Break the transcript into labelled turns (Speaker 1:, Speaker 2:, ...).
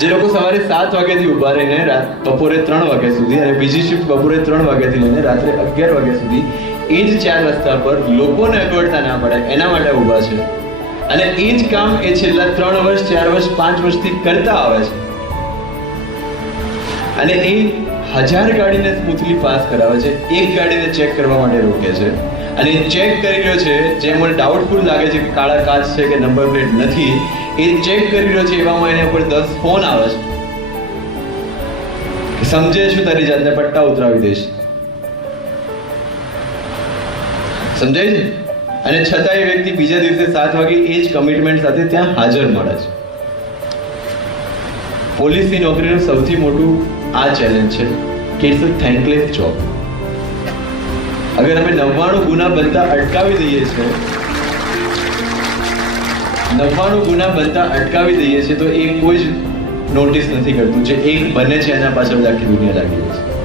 Speaker 1: જે લોકો સવારે સાત વાગ્યાથી ઊભા રહીને રાત બપોરે ત્રણ વાગ્યા સુધી અને બીજી શિફ્ટ બપોરે ત્રણ વાગ્યાથી લઈને રાત્રે અગિયાર વાગ્યા સુધી એ જ ચાર રસ્તા પર લોકોને અગવડતા ના પડે એના માટે ઊભા છે અને એ જ કામ એ છેલ્લા ત્રણ વર્ષ ચાર વર્ષ પાંચ વર્ષથી કરતા આવે છે અને એ હજાર ગાડીને સ્મૂથલી પાસ કરાવે છે એક ગાડીને ચેક કરવા માટે રોકે છે અને ચેક કરી રહ્યો છે જે મને ડાઉટફુલ લાગે છે કે કાળા કાચ છે કે નંબર પ્લેટ નથી એ ચેક કરી રહ્યો છે એવામાં એના ઉપર દસ ફોન આવે છે સમજે છું તારી જાતને પટ્ટા ઉતરાવી દઈશ સમજાય છે અને છતાં એ વ્યક્તિ બીજા દિવસે સાત વાગે એ જ કમિટમેન્ટ સાથે ત્યાં હાજર મળે છે પોલીસની નોકરીનું સૌથી મોટું આ ચેલેન્જ છે કે ઇટ્સ અ થેન્કલેસ જોબ અગર અમે નવ્વાણું ગુના બનતા અટકાવી દઈએ છીએ નવ્વાણું ગુના બનતા અટકાવી દઈએ છીએ તો એ કોઈ જ નોટિસ નથી કરતું જે એક બને છે એના પાછળ આખી દુનિયા લાગી છે